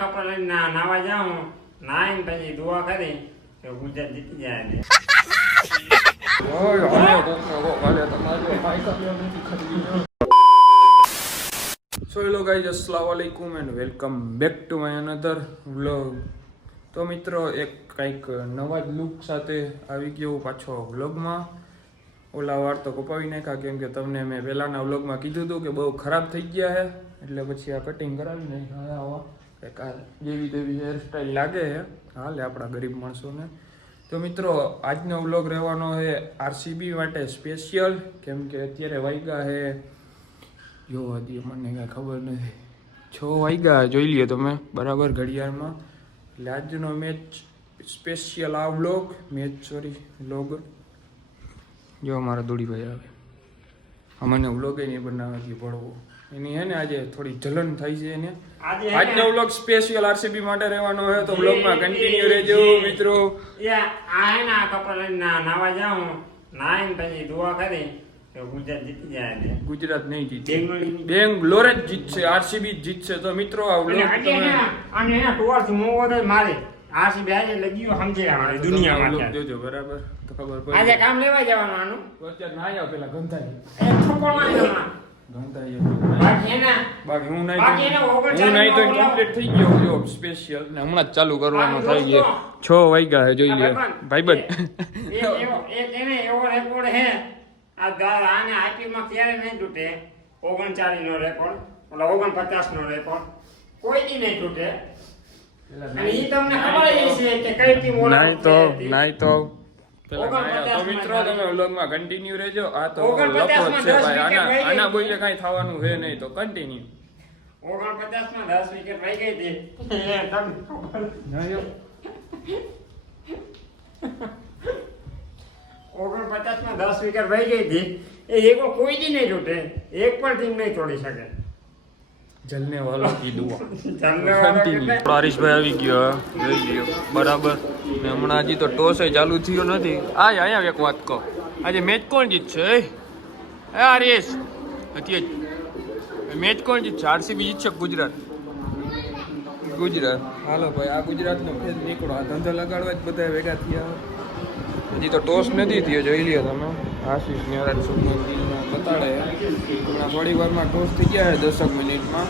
કપડા લઈને નાવા જાઉં, નાઈને પછી દુઆ કરી તો ગુજરાત જીતી જાય ને. So hello guys, assalamu alaikum and welcome back to my another vlog. તો મિત્રો એક કંઈક નવા જ લુક સાથે આવી ગયો પાછો વ્લોગમાં. ઓલા વાર તો કપાવી નાખ્યા કેમ કે તમને મેં પહેલાંના વ્લોગમાં કીધું હતું કે બહુ ખરાબ થઈ ગયા છે, એટલે પછી આ કટિંગ કરાવી નાખ્યા. આવા કંઈક આ જેવી તેવી હેરસ્ટાઈલ લાગે છે હાલે આપણા ગરીબ માણસોને. તો મિત્રો આજનો વ્લોગ રહેવાનો છે આરસીબી માટે સ્પેશિયલ, કેમ કે અત્યારે વાગ્યા છે જોવા દઈએ, મને કાંઈ ખબર નથી, 6 વાગ્યા જોઈ લ્યો તમે બરાબર ઘડિયાળમાં. એટલે આજનો મેચ સ્પેશિયલ આ વ્લોગ વ્લોગ જો અમારા દોડીભાઈ આવે, અમને વ્લોગે નહીં બનાવવાથી પડવો એની હે ને આજે થોડી જલન થઈ છે એને. આજનો વ્લોગ સ્પેશિયલ આરસીબી માટે રહેવાનો હોય તો વ્લોગમાં કન્ટિન્યુ રહેજો મિત્રો. આ હે ને કપડા લઈને નાવા જાઉં, નાઈને પછી દુઆ કરી તો ગુજરાત જીતી જાય ને. ગુજરાત નહીં જીતે, બેંગ્લોર જ જીતશે, આરસીબી જ જીતશે. તો મિત્રો આ વ્લોગ તમે અને એના ટોર્ચ મોવો તો મારે આરસીબી આજે લગીયો સમજે અમારી દુનિયામાં જોજો બરાબર તો ખબર પડે. આજે કામ લેવા જવાનું આનું અત્યારે ના આવ પેલા ગંધાઈ એ છોકરવાની ગંધાઈ બાકી હું નહીં તો કમ્પ્લીટ થઈ ગયો જો સ્પેશિયલ ને હમણાં જ ચાલુ કરવાનો થઈ ગયો. 6 વાગ્યા છે જોઈ લે ભાઈબંધ. એક એને એવો રેકોર્ડ હે આને આઈપીએલ માં ક્યારે નહીં તૂટે, 39 નો રેકોર્ડ, ઓલા 49 નો રેકોર્ડ કોઈ દી નહીં તૂટે. અને ઈ તમને ખબર છે કે કઈ ટીમ ઓલા નહીં તો મિત્રો તમે વ્લોગમાં કન્ટિન્યુ રહેજો. આ તો લફો છે ભાઈ, આના બોલે કઈ થવાનું છે નહીં, તો કન્ટિન્યુ. 49 માં 10 વિકેટ વહી ગઈ હતી. તમને ખબર 49 માં 10 વિકેટ વહી ગઈ હતી. એ એકો કોઈ દી નહીં તૂટે, એક પણ ટીમ નહીં તોડી શકે. જલને વાલો કી દુઆ કન્ટિન્યુ. હરીશભાઈ આવી ગયો જોઈ ગયો બરાબર ને. હમણાં હજી તો ટોસ ચાલુ થયો નથી. અહીંયા એક વાત કહો, આજે મેચ કોણ જીતશે? હરીશ અત્યારે મેચ કોણ જીતશે? આરસીબી જીતશે ગુજરાત? ગુજરાત. હાલો ભાઈ આ ગુજરાતનો ફેર નીકળો, આ ધંધો લગાડવા જ બધા ભેગા થયા. હજી તો ટોસ નથી થયો જોઈ લ્યો તમે. આશીષ ન્યારાજ સુખમન ગિલના બતાડે હમણાં થોડી વારમાં ટોસ થઈ ગયા છે 10 મિનિટમાં.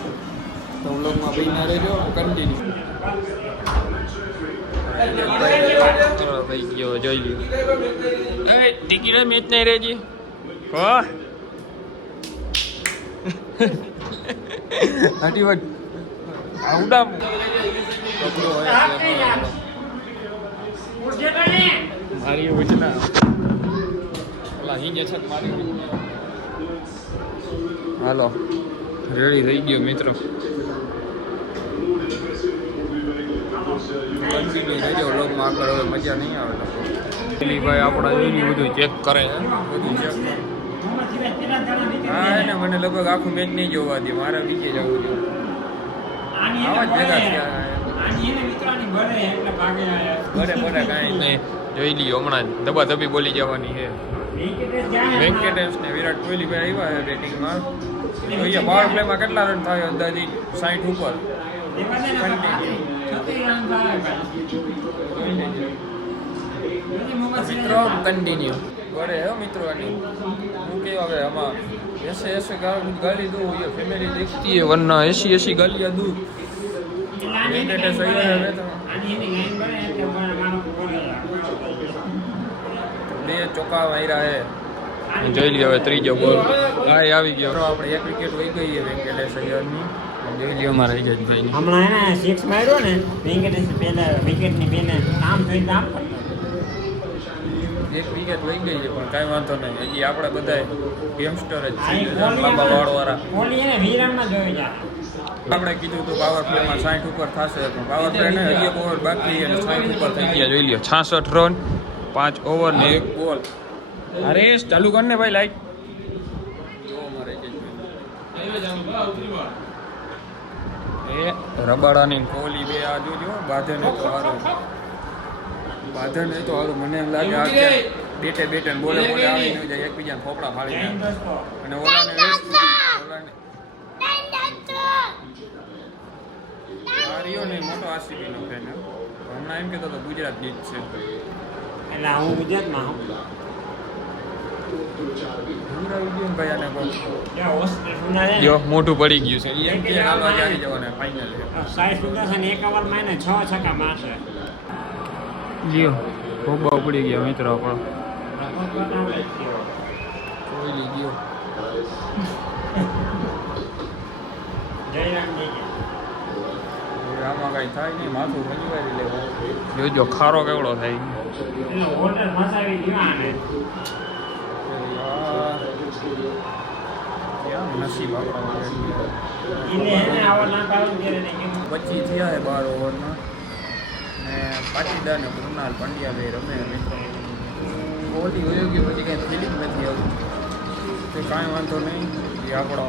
તો વ્લોગમાં બહીના રહેજો કન્ટિન્યુ. ભાઈ ગયો જોઈ લ્યો. ટિકિટ મેચ નહીં રહેજી હાટી વાત આવડા કપડો મારી વચના ઓલા હિંજે છક મારી. હાલો રેડી થઈ ગયો મિત્રો. કન્ટિન્યુ રહેજો વ્લોગમાં આગળ, હવે મજા નહીં આવે. દિલીભાઈ આપણા એની બધું ચેક કરે, બધું ચેક કરે. હા એને મને લગભગ આખું મેચ નહીં જોવા દે, મારે બીજે જવું જોઈએ. આવા જ ભેગા થયા બડે કાંઈ નહીં જોઈ લ્યો. હમણાં દબાદબી બોલી જવાની છે. વેંકટેશ ને વિરાટ કોહલી ભાઈ આવ્યા છે બેટિંગમાં. જોઈએ પાવર પ્લેમાં કેટલા રન થાય અંદાજિત 60 ઉપર. મિત્રો કન્ટિન્યુ બડે હો મિત્રો. આની હું કેવા હવે આમાં ऐसे गाली दो, ये फैमिली देखती है वरना ऐसी गालियाँ दूँ. वेंकटेश अय्यर तो 2 ચોકા માર્યા હે. જોઈ લ્યો હવે ત્રીજો બોલ ગાય આવી ગયો. આપણે 1 વિકેટ વહી ગઈ છે વેંકટેશ અય્યરની. જોઈ લ્યો અમારા રહી ગઈ ભાઈ હમણાં એને 6 માર્યો ને વેંકટેશ પહેલા વિકેટની બેને કામ થઈ કામ કરતો. 1 વિકેટ વહી ગઈ છે પણ કાંઈ વાંધો નહીં. હજી આપણે બધા યંગસ્ટર જ છીએ, લાંબા વાળવાળા. કોહલી એને વિરામમાં જોઈ જાય. આપણે કીધું તો પાવર પ્લેમાં 60 ઉપર થશે, પણ પાવર પ્લે ને હજી 1 ઓવર બાકી અને 60 ઉપર થઈ ગયા. જોઈ લ્યો 66 રન 5 ઓવર ને 1 બોલ. અરે ચાલુ કર ને ભાઈ લાઈટ. એ રબાડાની કોહલી બે આ જોજો બાધે ને તો હારું, બાધે ને તો હારું. મને એમ લાગે આ બેટે ને બોલે આવી ન જાય, એકબીજાને ફોફડા ફાડી જાય અને ઓલાને આ રહ્યો ને મોટો આરસીબી નો ફેન હમણાં એમ કહેતો હતો ગુજરાત જીત છે. એટલે હું ગુજરાતમાં હું ભાઈ આને કહો. ત્યાં ઓસ્ટ્રેલિયા છે જો મોટું પડી ગયું છે એમ કે હાલવા આવી જવાના ફાઇનલ સાઈઝ સુધા છે ને 1 ઓવરમાં એને 6 છક્કા મારશે. લ્યો ખોબા પડી ગયા મિત્રો આપણો કોહલી ગયો જયરામ દેખે આમાં કઈ થાય નહીં માથું રજવારી લેવું જોજો ખારો કેવડો થાય એનો હોટલ મસાવી ગયો આને નસીબ આપણા એને એને આવો લાંબા આવે ત્યારે નહીં 25 થયા છે 12 ઓવરમાં ને પાટીદાર ને કૃણાલ પંડ્યા ભાઈ રમે મિત્રો કોહલી વયો ગયો પછી કાંઈ ફિલિંગ નથી આવતું તે કાંઈ વાંધો નહીં એ આપણો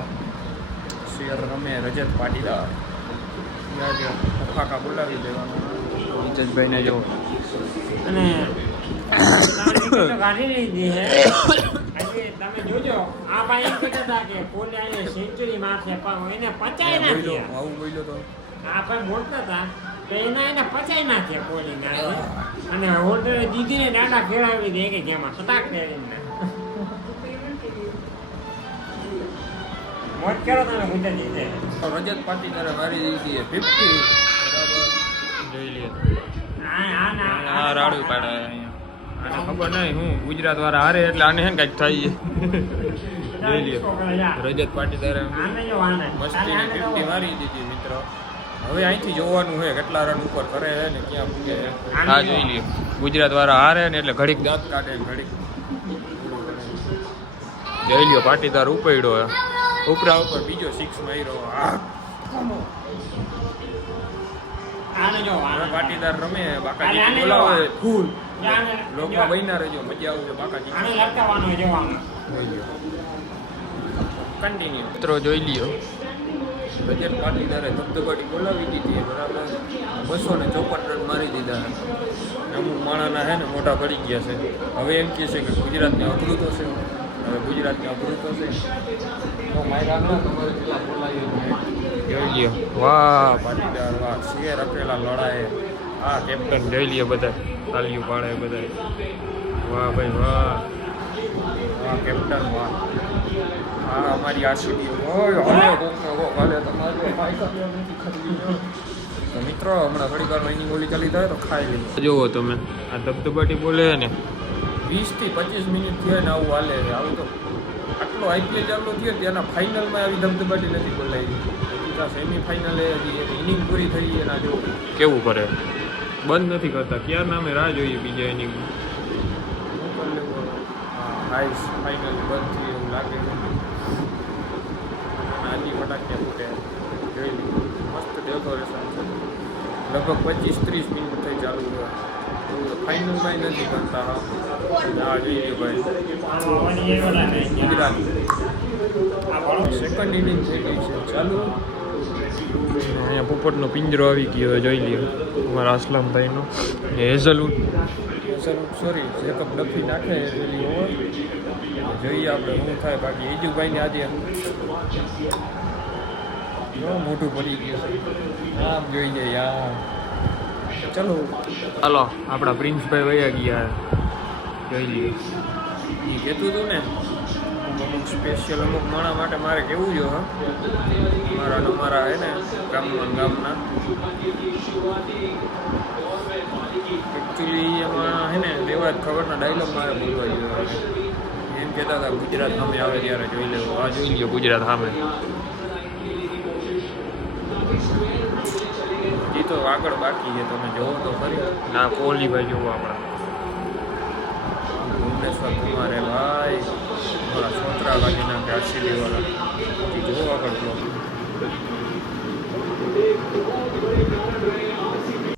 શેર રમે રજત પાટીદાર ફાકા બોલાવી દેવાનું નીચજભાઈને જો અને ગાડી લીધી હે આજે તમે જોજો આ ભાઈ એમ કહેતા હતા કે કોહલી અહીંયા સેન્ચુરી મારશે પણ એને પચાઈ નાખી. આવું બોલ્યો તો આ ભાઈ બોલતા હતા કે એને પચાઈ નાખે કોહલીને આજે અને હોલ્ડરે દીદીને દાંડા ફેરવી દે કે જેમાં સટાક ફેરીને મોજ કરો તમે ગુજરાત જીતે. રજત પાટીદારે મારી દીધી 50 બરાબર જોઈ લે આ રાડું પાડે અહીંયા આને ખબર નહીં હું ગુજરાત વાળા હારે એટલે આને હે ને કંઈક થાય જોઈ લે રજત પાટીદારે મસ્તીને 50 મારી દીધી મિત્રો. હવે અહીંથી જોવાનું છે કેટલા રન ઉપર કરે છે ને ક્યાં પૂગે છે. હા જોઈ લે ગુજરાત વાળા હારે ને એટલે ઘડીક દાંત કાઢે ને ઘડીક જોઈ લ્યો પાટીદાર ઉપડ્યો ઉપરા ઉપર બીજો 6 માર્યો. આને જો પાટીદાર રમે બાકાજી બોલાવે ફૂલ લોકમાં બન્યા રહેજો મજા આવશે બાકાજી આને લટકાવવાનો જોવાનો કન્ટિન્યુ મિત્રો જોઈ લ્યો રજત પાટીદારે ધબધબાટી બોલાવી દીધી બરાબર 254 રન મારી દીધા. અમુક માણાના છે ને મોટા પડી ગયા છે. હવે એમ કહે છે કે ગુજરાતને અઘરું તો છે હવે ગુજરાતને અઘરું તો છે તો માયરા ના તમારે કેટલા બોલાવી જોઈ લ્યો વાહ પાટીદાર વાહ શેર રખેલા લડાય હા કેપ્ટન જોઈ લ્યો બધા તાલીઓ પાડે બધા વાહ ભાઈ વાહ વાહ કેપ્ટન વાહ હા અમારી આરસીબી હોય હલે કોકનો કોક હલે તમારે તો મિત્રો હમણાં થોડી વારમાં એની ગોલી ચાલી થાય તો ખાઈ લઈએ. જુઓ તમે આ ધબધબાટી બોલે ને 20 થી 25 મિનિટ થયા ને આવું હાલે છે. આવું તો આટલો આઈપીએલ ચાલુ થયો ત્યાંના ફાઇનલમાં આવી ધબધબાટી નથી બોલાવી. સેમીફાઇનલે હજી ઇનિંગ પૂરી થઈ એના જો કેવું કરે બંધ નથી કરતા ક્યાં નામે રાહ જોઈએ બીજા ઇનિંગ હાઈસ ફાઇનલ બંધ થઈ એવું લાગે છે. હાજી ફટાકિયા ફૂટે જોઈ લીધું મસ્ત ડેકોરેશન છે. લગભગ 25-30 મિનિટ થઈ ચાલુ છે. ફાઇનલમાં નથી કરતા હા જોઈએ ભાઈ ગુજરાત સેકન્ડ ઇનિંગ થઈ ગઈ છે ચાલુ. અહીંયા પોપટનો પિંજરો આવી ગયો જોઈ લ્યો અમારા અસલમભાઈનો હેઝલવુડ સોરી જેકબ ડફી નાખે પેલી ઓવર જોઈએ આપણે શું થાય. બાકી ઈજુભાઈને આજે મોટું પડી ગયું છે આમ જોઈ જાય યાર. ચલો હાલો આપણા પ્રિન્સભાઈ વયા ગયા જોઈ લઈએ. એ કહેતું હતું ને અમુક સ્પેશિયલ અમુક માણા માટે મારે કેવું જો મારા હે ને ગામના એકચ્યુઅલી એમાં હે ને રેવાજ ખબરના ડાયલોગ મારે બોલવા જોઈએ. એમ કહેતા હતા ગુજરાત સામે આવે ત્યારે જોઈ લેવું. આ જોઈ લ્યો ગુજરાત સામે હજી તો આગળ બાકી છે તમે જોવો તો ખરી. ના કોહલીભાઈ જોવો આપણા ભુવનેશ્વર કુમાર હે ભાઈ અમારા છોતરા લાગી નાખે આરસીબી વાળા. હજી જોવો આગળ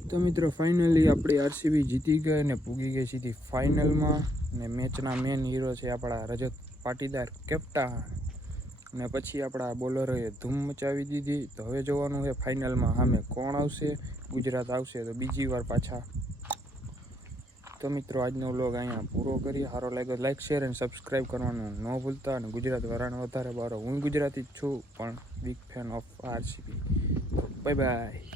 તો મિત્રો ફાઇનલી આપણી આરસીબી જીતી ગઈ ને પૂગી ગઈ સીધી ફાઇનલમાં. ને મેચના મેન હીરો છે આપણા રજત પાટીદાર કેપ્ટન. ને પછી આપણા બોલરોએ ધૂમ મચાવી દીધી. તો હવે જોવાનું છે ફાઇનલમાં સામે કોણ આવશે. ગુજરાત આવશે તો બીજી વાર પાછા. તો મિત્રો આજનો વ્લોગ અહીંયા પૂરો કરીએ. સારો લાગ્યો લાઈક શેર અને સબસ્ક્રાઈબ કરવાનું ન ભૂલતા. અને ગુજરાત વાળાને વધારે બારો હું ગુજરાતી જ છું પણ big fan of RCB. Bye bye.